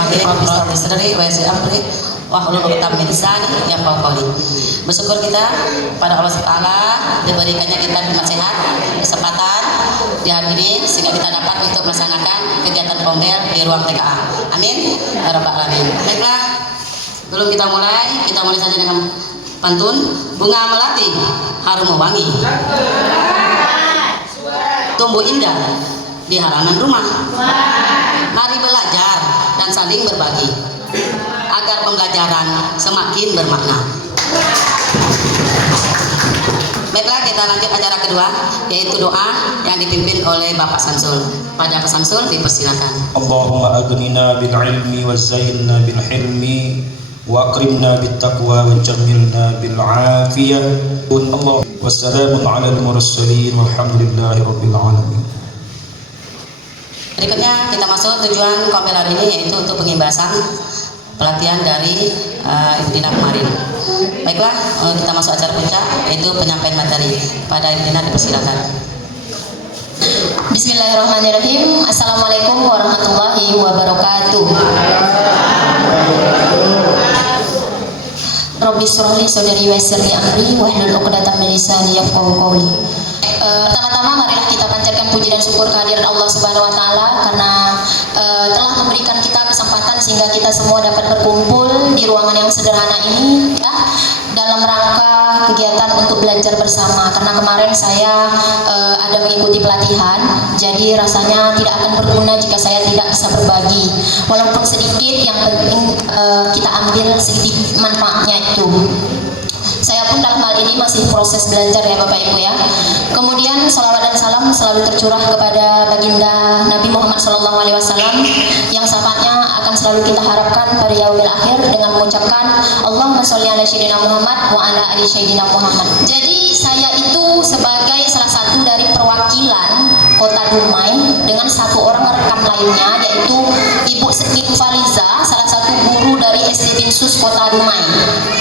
Bismillahirrahmanirrahim. Rabbi sadri wa yassir amri wahlul 'uqdatam min lisani yafqahu qawli. Bersyukur kita pada Allah SWT diberikannya kita nikmat sehat, kesempatan di hari ini sehingga kita dapat untuk melaksanakan kegiatan Pombel di ruang TKA. Amin ya rabbal alamin. Baiklah, sebelum kita mulai saja dengan pantun bunga melati harum wangi, tumbuh indah di halaman rumah. Mari belajar dan saling berbagi agar pembelajaran semakin bermakna. Baiklah, kita lanjut acara kedua, yaitu doa yang dipimpin oleh Bapak Samsul. Pada Pak Samsul dipersilakan. Allahumma aghnina bil ilmi wa zayyinna bil hilmi wa akrimna bit taqwa wa jammilna bil afiyah. Allah wassalamun ala al mursalin walhamdulillahi rabbil alamin. Berikutnya kita masuk tujuan Pombel hari ini, yaitu untuk pengimbasan pelatihan dari Ibu Dina kemarin. Baiklah, kita masuk acara puncak, yaitu penyampaian materi. Pada Ibu Dina dipersilakan. Bismillahirrahmanirrahim. Assalamualaikum warahmatullahi wabarakatuh. Rabbi shrah li sadri wa yassir li amri wahlul 'uqdatam min lisani yafqahu qawli. Pertama-tama marilah kita panjatkan puji dan syukur kehadirat Allah Subhanahu wa taala karena telah memberikan kita kesempatan sehingga kita semua dapat berkumpul di ruangan yang sederhana ini ya, dalam rangka kegiatan untuk belajar bersama. Karena kemarin saya ada mengikuti pelatihan, jadi rasanya tidak akan berguna jika saya tidak bisa berbagi. Walaupun sedikit, yang penting kita ambil sedikit manfaatnya itu. Saya pun dalam hal ini masih proses belajar ya Bapak Ibu ya. Kemudian salawat dan salam selalu tercurah kepada baginda Nabi Muhammad SAW yang syafaatnya akan selalu kita harapkan pada yaumil akhir dengan mengucapkan Allahumma sholli ala sayyidina Muhammad wa ala ali sayyidina Muhammad. Jadi saya itu sebagai salah satu dari perwakilan Kota Dumai dengan satu orang rekan lainnya, yaitu Ibu Sekin Faliza, salah satu guru dari SD Binsus Kota Dumai.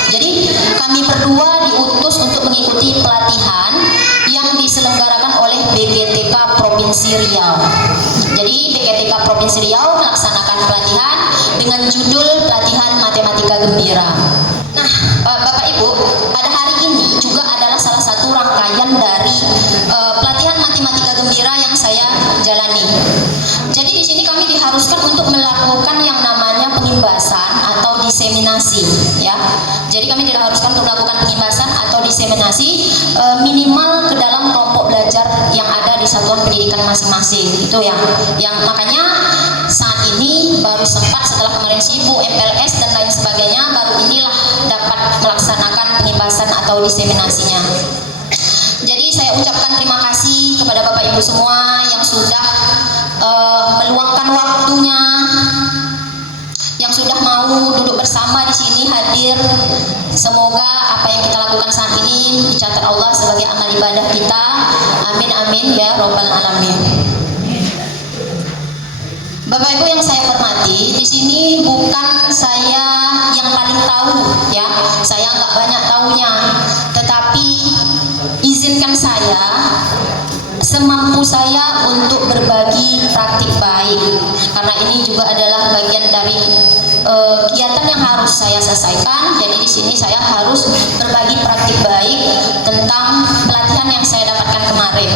Jadi kami berdua diutus untuk mengikuti pelatihan yang diselenggarakan oleh BGTK Provinsi Riau. Jadi BGTK Provinsi Riau melaksanakan pelatihan dengan judul pelatihan matematika gembira. Nah, Bapak Ibu, pada hari ini juga adalah salah satu rangkaian dari pelatihan matematika gembira yang saya jalani. Jadi di sini kami diharuskan untuk melakukan yang namanya pengimbasan atau diseminasi, ya. Jadi kami diharuskan untuk melakukan pengimbasan atau diseminasi minimal ke dalam kelompok belajar yang ada di satuan pendidikan masing-masing. Itu yang makanya saat ini baru sempat setelah kemarin sibuk MPLS dan lain sebagainya, baru inilah dapat melaksanakan pengimbasan atau diseminasinya. Jadi saya ucapkan terima kasih kepada Bapak Ibu semua yang sudah meluangkan waktunya, yang sudah mau duduk bersama di sini hadir. Semoga apa yang kita lakukan saat ini dicatat Allah sebagai amal ibadah kita. Amin amin ya robbal alamin. Bapak Ibu yang saya hormati, di sini bukan saya yang paling tahu ya, saya nggak banyak tahunya, tetapi izinkan saya semampu saya untuk berbagi praktik baik, karena ini juga adalah bagian dari kegiatan yang harus saya selesaikan. Jadi di sini saya harus berbagi praktik baik tentang pelatihan yang saya dapatkan kemarin.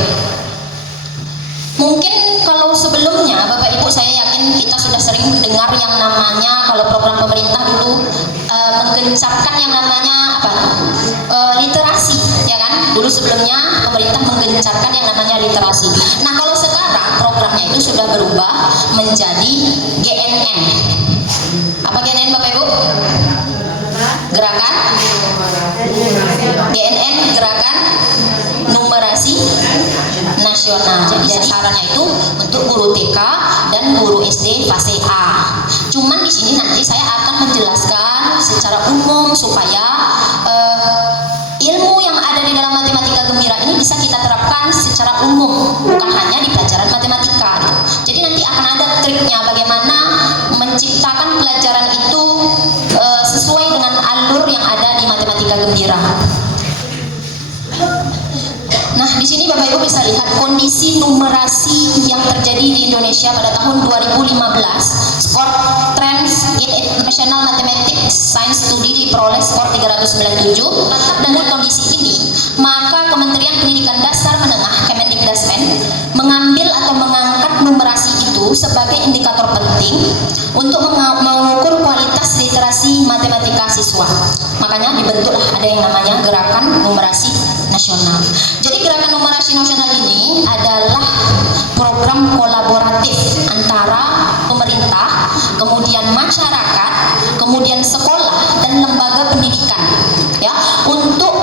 Mungkin kalau sebelumnya Bapak Ibu, saya yakin kita sudah sering mendengar yang namanya, kalau program pemerintah dulu menggencapkan yang namanya apa? Literasi, ya kan? Dulu sebelumnya pemerintah menggencapkan yang namanya literasi. Nah, kalau sekarang programnya itu sudah berubah menjadi GNN. Apa GNN Bapak Ibu? Gerakan GNN, Gerakan Numerasi Nasional. Jadi sasarannya itu untuk guru TK dan guru SD fase A. Cuman di sini nanti saya akan menjelaskan secara umum supaya ilmu yang ada di dalam matematika gembira ini bisa kita terapkan secara umum, bukan hanya di pelajaran matematika gitu. Jadi nanti akan ada triknya bagaimana menciptakan pelajaran itu sesuai dengan alur yang ada di matematika gembira. Nah, di sini Bapak Ibu bisa lihat kondisi numerasi yang terjadi di Indonesia pada tahun 2015. Sport Trends in International Mathematics Science Study diperoleh skor 397. Dengan kondisi ini, maka Kementerian Pendidikan Dasar Menengah Kemendikdasmen mengambil atau mengangkat numerasi itu sebagai indikator penting untuk mengukur kualitas literasi matematika siswa. Makanya dibentuklah ada yang namanya Gerakan Numerasi Nasional. Jadi Gerakan Numerasi Nasional ini adalah program kolaboratif antara pemerintah, kemudian masyarakat, kemudian sekolah dan lembaga pendidikan, ya, untuk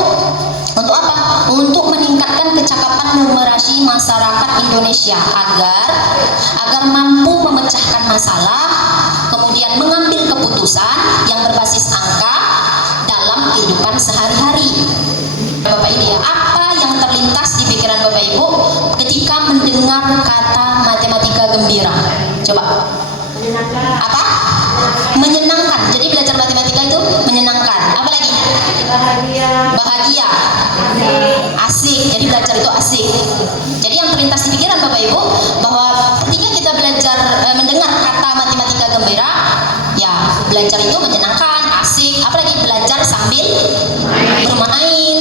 apa? Untuk meningkatkan kecakapan numerasi masyarakat Indonesia agar mampu memecahkan masalah, kemudian mengambil keputusan yang berbasis angka dalam kehidupan sehari-hari. Bapak Ibu, apa yang terlintas di pikiran Bapak Ibu ketika mendengar kata matematika gembira? Coba. Apa? Menyenangkan. Jadi belajar matematika itu menyenangkan. Apa lagi? Bahagia. Asik. Jadi belajar itu asik. Jadi yang terlintas di pikiran Bapak Ibu bahwa ketika kita belajar mendengar kata matematika gembira, ya belajar itu menyenangkan, asik. Apalagi belajar sambil bermain,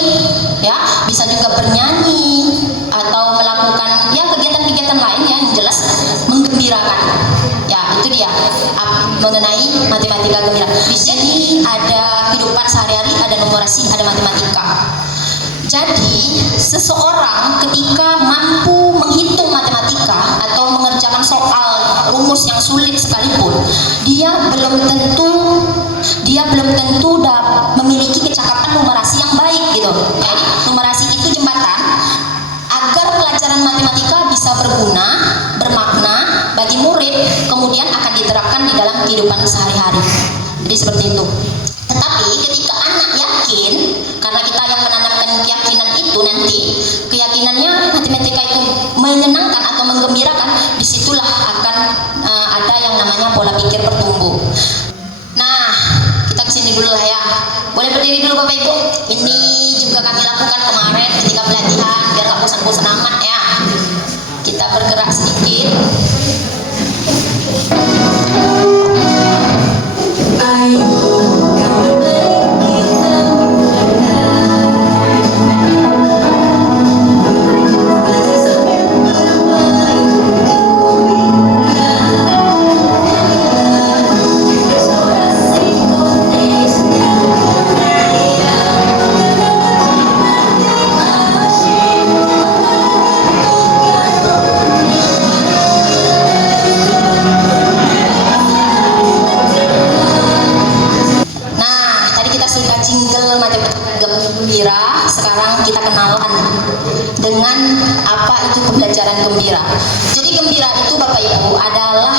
ya, bisa juga bernyanyi atau melakukan ya kegiatan-kegiatan lain yang jelas menggembirakan. Ya, itu dia mengenai matematika gembira. Di sini ada kehidupan sehari-hari, ada numerasi, ada matematika. Jadi, seseorang ketika mampu menghitung matematika atau mengerjakan soal rumus yang sulit sekalipun, dia belum tentu memiliki kecakapan numerasi yang baik gitu. Jadi, numerasi itu jembatan agar pelajaran matematika bisa berguna, bermakna bagi murid, kemudian akan diterapkan di dalam kehidupan sehari-hari. Jadi seperti itu. Tetapi ketika anak yakin, karena kita yang menanamkan keyakinan itu nanti, keyakinannya matematika itu menyenangkan atau menggembirakan, disitulah akan ada yang namanya pola pikir bertumbuh. Nah, kita kesini dulu lah ya. Boleh berdiri dulu Bapak Ibu. Ini juga kami lakukan kemarin ketika pelatihan, biar gak bosan-bosan amat ya. Kita bergerak sedikit. Gembira, sekarang kita kenalan dengan apa itu pembelajaran gembira. Jadi gembira itu Bapak Ibu adalah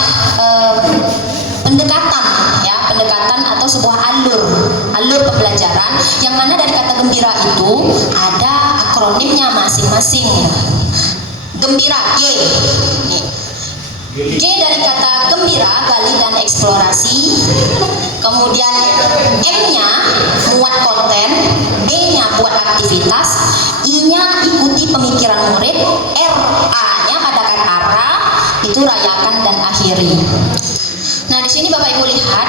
pendekatan atau sebuah alur pembelajaran yang mana dari kata gembira itu ada akronimnya masing-masing. Gembira G dari kata gembira, gali dan eksplorasi. Kemudian M-nya muat konten, B-nya buat aktivitas, I-nya ikuti pemikiran murid, R-A-nya pada kata ra, itu rayakan dan akhiri. Nah, di sini Bapak Ibu lihat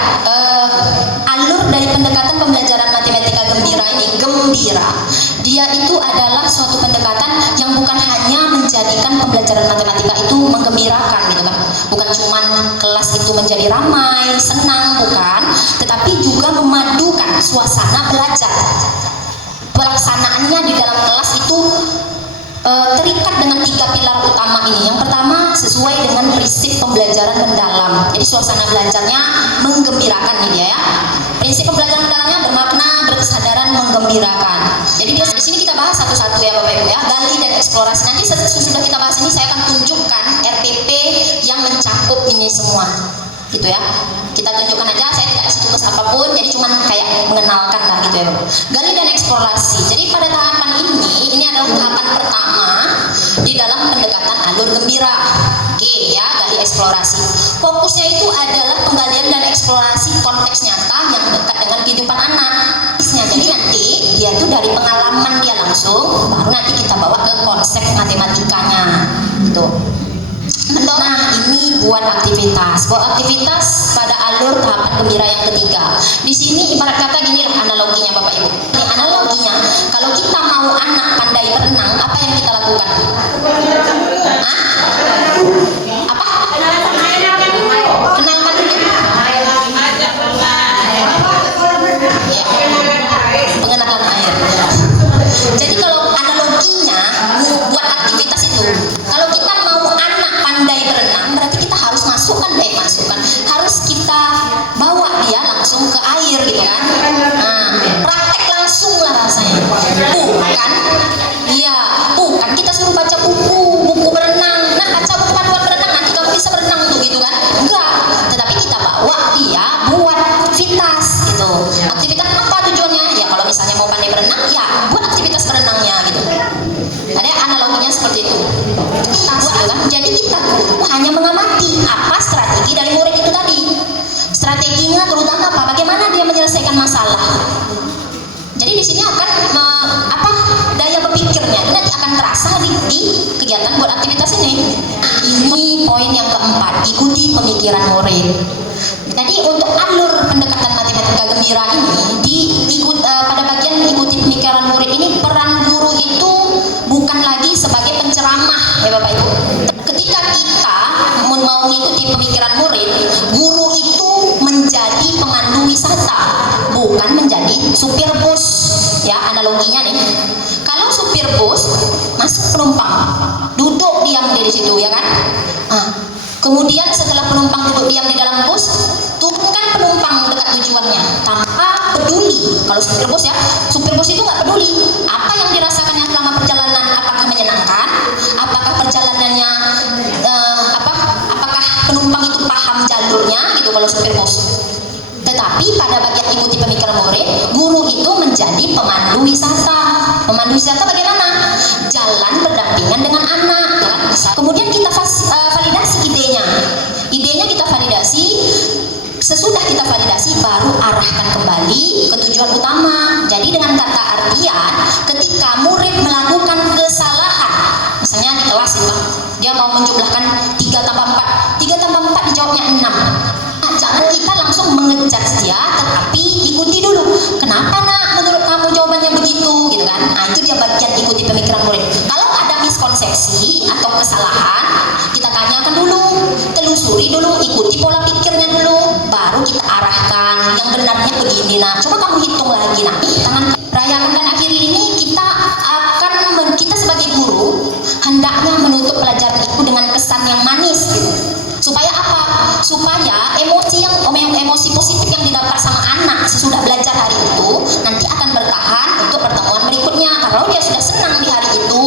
alur dari pendekatan pembelajaran matematika gembira ini, gembira. Dia itu adalah suatu pendekatan yang bukan hanya menjadikan pembelajaran matematika itu menggembirakan gitu kan. Bukan cuman kelas itu menjadi ramai, senang, bukan, tetapi juga memadukan suasana belajar. Pelaksanaannya di dalam kelas itu terikat dengan 3 pilar utama ini. Yang pertama, sesuai dengan prinsip pembelajaran mendalam. Jadi suasana belajarnya menggembirakan nih dia ya. Prinsip pembelajaran mendalamnya bermakna, berkesadaran, menggembirakan. Jadi di sini kita bahas satu-satu ya Bapak Ibu ya. Gali dan eksplorasi. Nanti sesudah kita bahas ini saya akan tunjukkan RPP yang mencakup ini semua. Gitu ya. Kita tunjukkan aja, saya tidak kasih tugas apapun, jadi cuman kayak mengenalkan lah gitu ya Bapak. Gali dan eksplorasi. Jadi pada tahapan ini adalah tahapan pertama di dalam pendekatan alur gembira. Oke ya, gali eksplorasi. Fokusnya itu adalah penggalian dan eksplorasi konteks nyata yang dekat dengan kehidupan anak. Jadi nanti dia tuh dari pengalaman dia langsung, baru nanti kita bawa ke konsep matematikanya gitu. Nah, ini buat aktivitas. Buat aktivitas pada alur tahapan gembira yang ketiga. Di sini ibarat kata gini lah analoginya Bapak Ibu. Ini analoginya, kalau kita mau anak pandai berenang, apa yang kita lakukan? Hah? Apa? Kenalkan dulu. Ya. Pengenalan air. Jadi kalau analoginya buat aktivitas itu, kalau kita mau anak pandai berenang, berarti kita harus masukkan, harus kita bawa dia langsung ke air gitu kan. Nah, praktek langsung lah rasanya. Bukan kita suruh baca buku berenang. Nah, baca buku panduan berenang, nanti kamu bisa berenang tuh gitu kan. Enggak, tetapi kita bawa dia buat aktivitas gitu. Aktivitas apa tujuannya? Ya kalau misalnya mau pandai berenang, ya buat aktivitas berenangnya gitu. Ada analoginya seperti itu. Jadi kita guru hanya mengamati apa strategi dari murid itu tadi. Strateginya terutama apa? Bagaimana dia menyelesaikan masalah. Jadi di sini akan daya berpikirnya itu nanti akan terasa di kegiatan buat aktivitas ini. Ini poin yang keempat, ikuti pemikiran murid. Jadi untuk alur pendekatan matematika gembira ini pada bagian ikuti pemikiran murid ini, peran guru itu bukan lagi sebagai penceramah ya Bapak Ibu. Ketika kita mau mengikuti pemikiran murid, guru itu menjadi pemandu wisata, bukan menjadi supir bus. Ya analoginya nih, kalau supir bus masuk penumpang, duduk diam di situ ya kan. Kemudian setelah penumpang duduk diam di dalam bus, turunkan penumpang dekat tujuannya tanpa peduli. Kalau supir bus itu nggak peduli apa yang dirasakannya selama perjalanan, apakah menyenangkan, apakah perjalanannya apakah penumpang itu paham jalurnya gitu kalau supir bus. Tetapi pada bagian ikuti pemikiran murid, guru itu menjadi pemandu wisata. Pemandu wisata bagaimana? Jalan berdampingan dengan anak. Kemudian kita validasi idenya. Idenya kita validasi. Sesudah kita validasi, baru arahkan kembali ke tujuan utama. Jadi dengan kata artian, ketika murid melakukan kesalahan, misalnya di kelas itu, dia mau menjumlahkan 3 tambah 4. 3 tambah 4 dijawabnya 6. Jangan kita langsung mengejar dia, tetapi ikuti dulu. Kenapa nak menurut kamu jawabannya begitu gitu kan? Nah itu dia bagian ikuti pemikiran murid. Kalau ada miskonsepsi atau kesalahan, kita tanyakan dulu, telusuri dulu, ikuti pola pikirnya dulu, baru kita arahkan yang benarnya begini. Nah coba kamu hitung lagi. Nah tangan rayakan dan akhiri ini kita sebagai guru hendaknya menutup pelajaran itu dengan kesan yang manis gitu. Supaya apa? Supaya emosi positif yang didapat sama anak sesudah belajar hari itu nanti akan bertahan untuk pertemuan berikutnya. Kalau dia sudah senang di hari itu,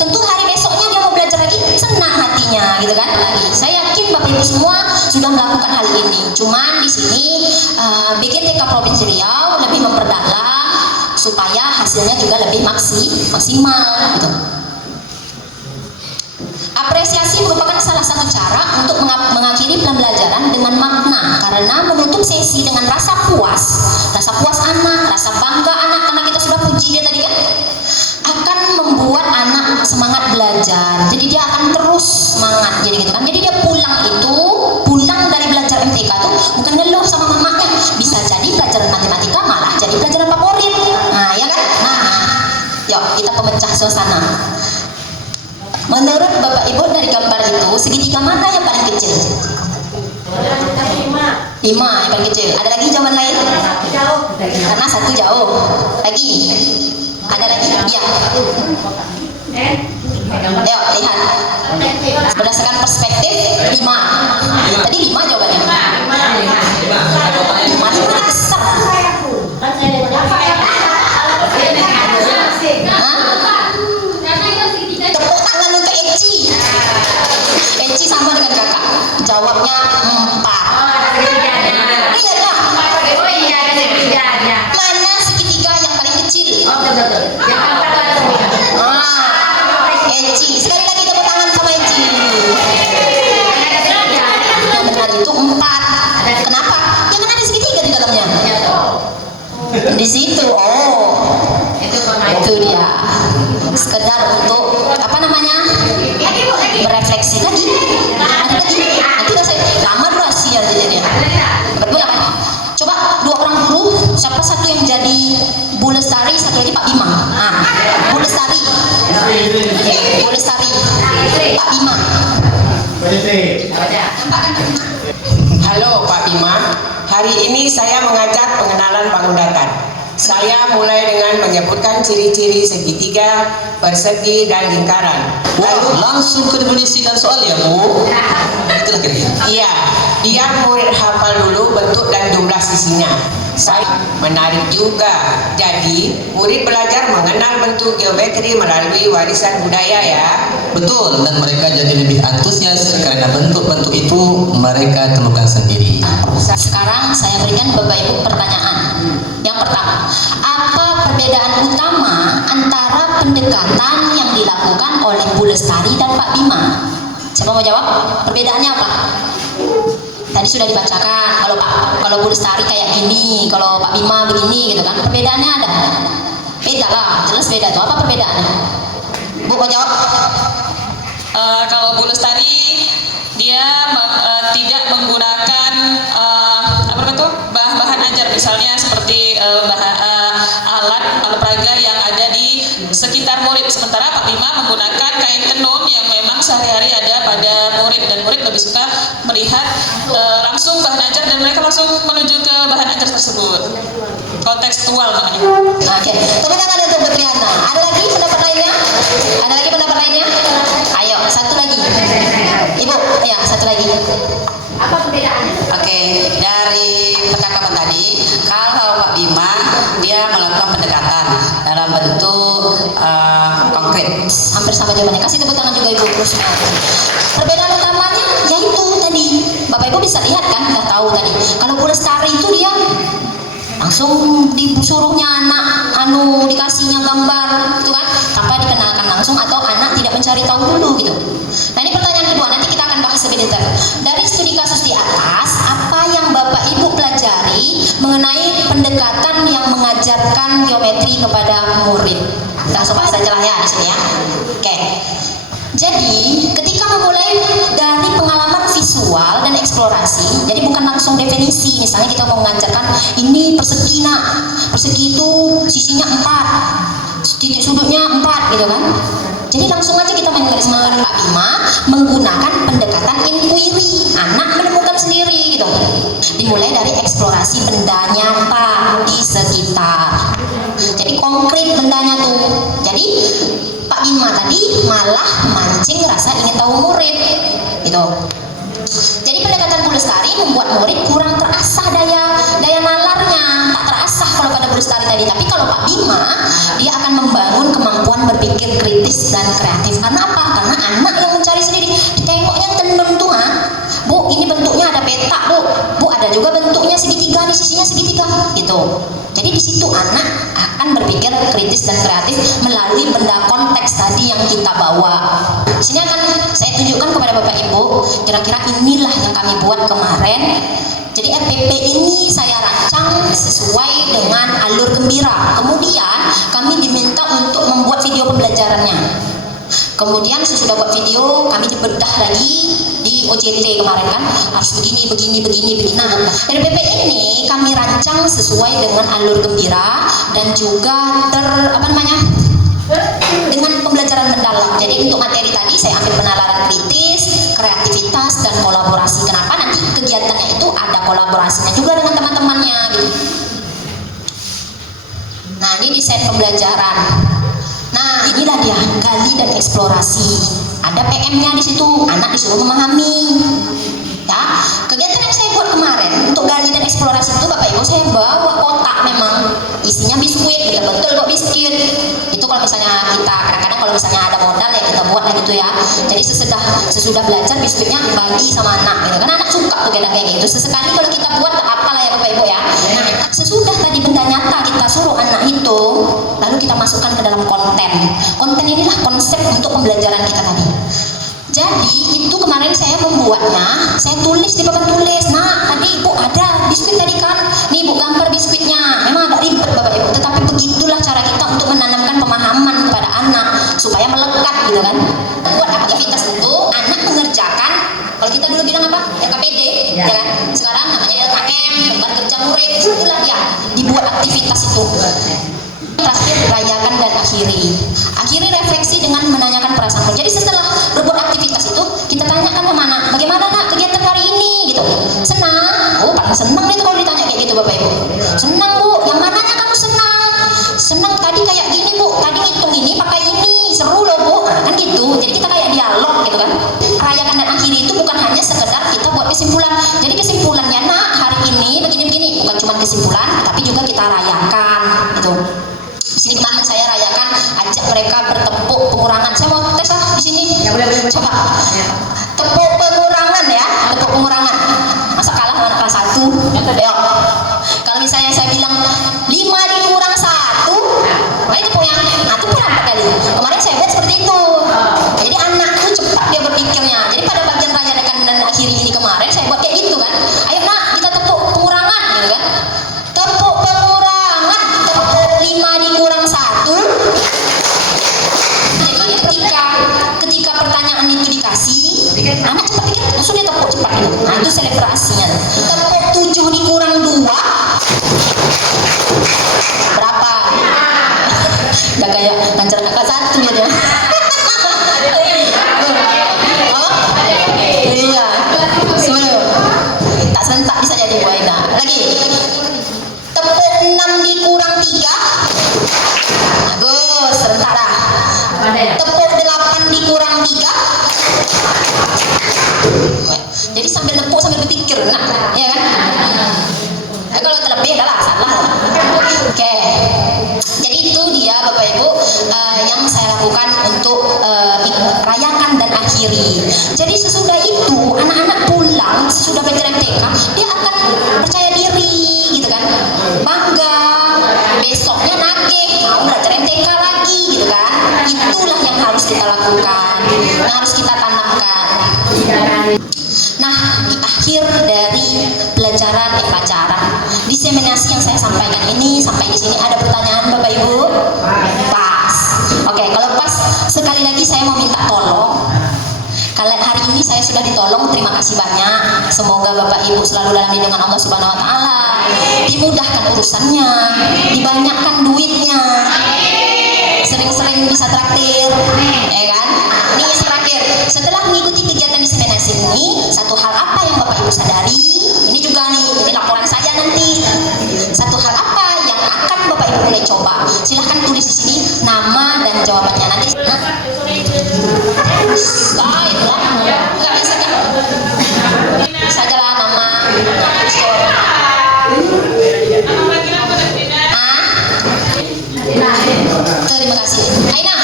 tentu hari besoknya dia mau belajar lagi senang hatinya gitu kan. Saya yakin Bapak Ibu semua sudah melakukan hal ini. Cuman di sini BGTK Provinsi Riau lebih memperdalam supaya hasilnya juga lebih maksimal gitu. Apresiasi merupakan salah satu cara untuk mengakhiri pembelajaran dengan makna, karena menutup sesi dengan rasa puas anak, rasa bangga anak karena kita sudah puji dia tadi kan, akan membuat anak semangat belajar. Jadi dia akan terus semangat jadi gitu kan. Jadi dia pulang dari belajar MTK tuh bukan ngeluh sama mamanya, bisa jadi pelajaran matematika malah jadi pelajaran favorit. Nah ya kan. Yuk kita pemecah suasana. Menurut Bapak Ibu dari gambar itu, segitiga mana yang paling kecil? 5 yang paling kecil. Ada lagi jawaban lain? Karena 1 jauh. Lagi? Ada lagi? Iya. Ayo lihat. Berdasarkan perspektif 5. Tadi 5 jawabannya. 5 itu lebih besar. Eci sama dengan kakak, jawabnya 4. Iya dah. Mana segitiga yang paling kecil? Eci. Sekali lagi tepuk tangan sama Eci. Yang benar itu 4. Kenapa? Ya kan ada segitiga di dalamnya. Di situ. Itu dia. Sekedar untuk apa namanya? Berefleksi lagi. Nanti saya lama durasi ya jadinya. Pak Bima. Nah, Bu Lestari. Bu Lestari. Pak Bima. Halo Pak Bima, hari ini saya mengajak pengenalan Pangudatan. Saya mulai dengan menyebutkan ciri-ciri segitiga, persegi, dan lingkaran. Wah, langsung ke definisi dan soal ya, Bu. Itulah kira-kira. Iya, biar murid hafal dulu bentuk dan jumlah sisinya. Saya menarik juga. Jadi, murid belajar mengenal bentuk geometri melalui warisan budaya ya. Betul, dan mereka jadi lebih antusias karena bentuk-bentuk itu mereka temukan sendiri. Sekarang saya berikan Bapak Ibu pertanyaan. Yang pertama, apa perbedaan utama antara pendekatan yang dilakukan oleh Bu Lestari dan Pak Bima? Siapa mau jawab? Perbedaannya apa? Tadi sudah dibacakan. Kalau Bu Lestari kayak gini, kalau Pak Bima begini gitu kan. Perbedaannya ada? Beda lah, jelas beda tuh. Apa perbedaannya? Bu mau jawab? Kalau Bu Lestari dia tidak menggunakan bahan ajar, misalnya seperti alat peraga yang ada di sekitar murid. Sementara Pak Bima menggunakan kain tenun yang memang sehari-hari ada pada murid, dan murid lebih suka melihat langsung bahan ajar dan mereka langsung menuju ke bahan ajar tersebut. Kontekstual namanya. Oke, tepuk tangan untuk Bu Triana. Ada lagi pendapat lainnya? Ada lagi pendapat lainnya? Ayo, satu lagi. Ibu, ya satu lagi. Apa perbedaannya? Oke, dari percakapan tadi, kalau Pak Bima dia melakukan pendekatan dalam bentuk konkret. Hampir sama jawabannya. Kasih tepuk tangan juga Ibu. Terus. Perbedaan utamanya yaitu tadi, Bapak Ibu bisa lihat kan, udah tahu tadi. Kalau Bu Lestari itu dia langsung disuruhnya anak dikasihnya gambar gitu kan, tanpa dikenalkan langsung, atau anak tidak mencari tahu dulu gitu. Nah, ini pertanyaan kedua, nanti kita akan bahas lebih detail. Dari studi kasus di atas, apa yang Bapak Ibu pelajari mengenai pendekatan yang mengajarkan geometri kepada murid? Langsung bahas aja lah ya di sini ya. Oke. Jadi, ketika memulai dari pengalaman visual dan eksplorasi, jadi bukan langsung definisi. Misalnya kita mau mengajarkan ini persegi, nak. Persegi itu sisinya 4, titik sudutnya 4 gitu kan. Jadi langsung aja kita menulis. Sementara Pak Bima menggunakan pendekatan inquiry, anak menemukan sendiri gitu. Dimulai dari eksplorasi benda nyata di sekitar. Jadi konkret bendanya tuh. Jadi Pak Bima tadi malah mancing rasa ingin tahu murid gitu. Jadi pendekatan Bu Lestari membuat murid kurang terasah daya nalarnya, tak terasah kalau pada Bu Lestari tadi. Tapi kalau Pak Bima, dia akan membangun kemampuan berpikir kritis dan kreatif. Karena apa? Karena anak yang mencari sendiri. Ditengoknya tenun tuh, Bu, ini bentuknya ada petak, Bu, ada juga bentuknya segitiga, di sisinya segitiga gitu. Jadi di situ anak akan berpikir kritis dan kreatif melalui benda konteks tadi yang kita bawa. Di sini akan saya tunjukkan kepada Bapak Ibu, kira-kira inilah yang kami buat kemarin. Jadi RPP ini saya rancang sesuai dengan alur gembira. Kemudian kami diminta untuk membuat video pembelajarannya. Kemudian sesudah buat video, kami dibedah lagi di OJT kemarin kan, harus begini. Nah, RPP ini kami rancang sesuai dengan alur gembira dan juga dengan pembelajaran mendalam. Jadi untuk materi tadi saya ambil penalaran kritis, kreativitas, dan kolaborasi. Kenapa? Nanti kegiatannya itu ada kolaborasinya juga dengan teman-temannya gitu. Nah, ini desain pembelajaran. Nah, inilah dia, gali dan eksplorasi. Ada PM-nya di situ, anak disuruh memahami. Ya, kegiatan yang saya buat kemarin untuk gali dan eksplorasi itu, Bapak Ibu, saya bawa kotak memang isinya biskuit, betul kok biskuit. Itu kalau misalnya kita kadang-kadang kalau misalnya ada modal ya kita buat lah gitu ya. Jadi sesudah belajar biskuitnya bagi sama anak gitu. Karena anak suka tuh kayak gitu. Sesekali kalau kita buat apa lah ya Bapak Ibu ya. Nah, sesudah tadi benda nyata kita suruh anak hitung, lalu kita masukkan ke dalam konten. Konten inilah konsep untuk pembelajaran kita tadi. Jadi itu kemarin saya membuatnya, saya tulis di papan tulis. Nah, tadi Ibu ada biskuit tadi kan, nih Ibu gambar biskuitnya. Memang agak ribet Bapak Ibu, tetapi begitulah cara kita untuk menanamkan pemahaman kepada anak supaya melekat gitu kan. Buat aktivitas itu anak mengerjakan, kalau kita dulu bilang apa? LKPD, ya kan? Sekarang namanya LKM, lembar kerja murid. Itulah dia dibuat aktivitas itu. Terakhir raya Akhiri refleksi dengan menanyakan perasaanmu. Jadi setelah berbuat aktivitas itu, kita tanyakan kemana, bagaimana nak kegiatan hari ini gitu. Senang? Oh paling senang nih tuh kalau ditanya kayak gitu Bapak Ibu. Senang Bu, yang mananya kamu senang? Senang tadi kayak gini Bu, tadi ngitung ini pakai ini, seru loh Bu. Nah, kan gitu, jadi kita kayak dialog gitu kan. Rayakan dan akhiri itu bukan hanya sekedar kita buat kesimpulan. Jadi kesimpulannya nak hari ini begini-begini, bukan cuma kesimpulan, tapi juga kita rayakan gitu. Di sini kemarin saya rayakan, ajak mereka bertepuk pengurangan. Saya mau tes di sini. Ya boleh. Coba. Tepuk pengurangan ya, tepuk pengurangan. Masa kalah sama anak kelas 1? Ayo. Kalau misalnya saya bilang 5 dikurang 1, mari tepuknya. Nah, itu pun 4 kali. Kemarin saya buat seperti itu. Jadi anak itu cepat dia berpikirnya. Jadi pada bagian rayakan dan akhiri ini kemarin saya buat kayak gitu kan. Ayo nak, kita tepuk pengurangan gitu kan. Tepuk pengurangan, tepuk 5 dikurang 1. Jadi ketika pertanyaan itu dikasih, anak cepat pikir, langsung dia tepuk cepat gitu. Nah itu selebrasinya. Tepuk 7 dikurang 2 berapa? Udah kayak lancar kakak 1 ya dia. Iya, sebelum tak serentak bisa jadi Bu Aina. Lagi. Tepuk 6 dikurang 3. Bagus, serentak dah. Tepuk 8 dikurang 3. Jadi sambil nepuk sambil berpikir, nah, ya kan? Kalau terlebih adalah salah. Oke. Jadi itu dia Bapak Ibu yang saya lakukan untuk rayakan dan akhiri. Jadi sesudah itu anak-anak pulang sesudah pelajaran TK, dia akan percaya diri gitu kan, bangga. Besoknya nagih mau belajar MTK lagi gitu kan. Itulah yang harus kita lakukan, yang harus kita tanamkan. Nah, di akhir dari pelajaran diseminasi yang saya sampaikan ini sampai di sini ada pertanyaan Bapak Ibu? Pas. Oke, kalau pas sekali lagi saya mau minta tolong. Kalau hari ini saya sudah ditolong, terima kasih banyak. Semoga Bapak Ibu selalu dalam lindungan Allah Subhanahu wa taala. Dimudahkan urusannya, dibanyakkan duitnya. Sering-sering bisa traktir, ya kan? Ini yang terakhir. Setelah mengikuti kegiatan diseminasi ini, satu hal apa yang Bapak Ibu sadari? Ini juga nih, ini laporan saya nanti. Satu hal apa yang akan Bapak Ibu mulai coba? Silahkan tulis di sini nama dan jawabannya nanti. Nggak bisa kan? Sajalah nama. Terima kasih. Aina.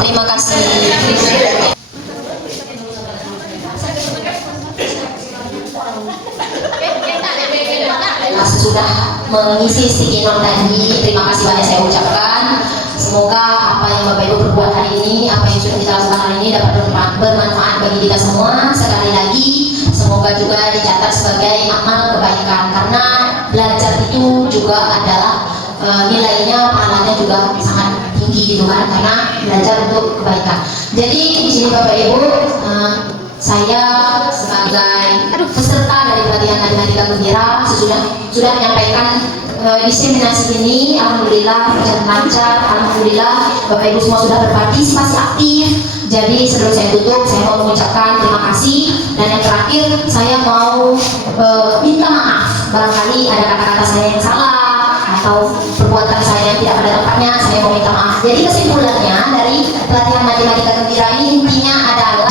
Terima kasih. Sesudah mengisi sticky note tadi, terima kasih banyak saya ucapkan. Semoga apa yang Bapak Ibu perbuat hari ini, apa yang sudah kita lakukan hari ini dapat bermanfaat bagi kita semua. Sekali lagi, semoga juga dicatat sebagai amal kebaikan, karena belajar itu juga adalah nilainya, pahalanya juga sangat tinggi gitu kan, karena belajar untuk kebaikan. Jadi di sini Bapak Ibu, saya sebagai peserta dari pelatihan Nadika Gembira sudah menyampaikan diseminasi ini. Alhamdulillah berjalan lancar, alhamdulillah Bapak Ibu semua sudah berpartisipasi aktif. Jadi sebelum saya tutup, saya mau mengucapkan terima kasih, dan yang terakhir saya mau minta maaf barangkali ada kata-kata saya yang salah atau perbuatan saya yang tidak pada tempatnya. Saya mau minta maaf. Jadi kesimpulannya dari pelatihan Nadika Gembira ini intinya adalah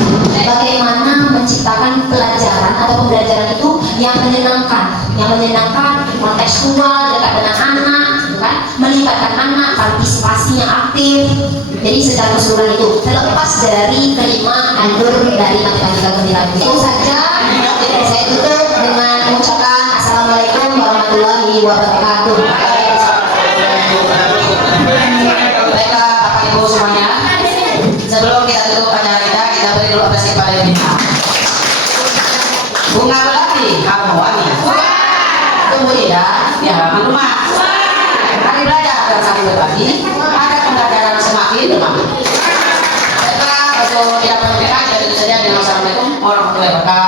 bagaimana menciptakan pelajaran atau pembelajaran itu yang menyenangkan, kontekstual, dekat dengan anak, kan? Melibatkan anak, partisipasinya aktif. Jadi secara keseluruhan itu terlepas dari kelima alur dari Nadika Gembira. Itu saja. Saya tutup dengan mengucapkan Assalamualaikum warahmatullahi wabarakatuh. Baiklah Bapak Ibu semuanya, sebelum kita tutup acara kita beri dulu apresiasi pada bintang. Bunga berarti kamu Ami. Tunggu ya, di halaman rumah. Mari belajar dan saling berbagi. Ada pembelajaran semakin bermakna. Baiklah, untuk tidak menunjukkan, jadi itu saja. Wassalamualaikum warahmatullahi wabarakatuh.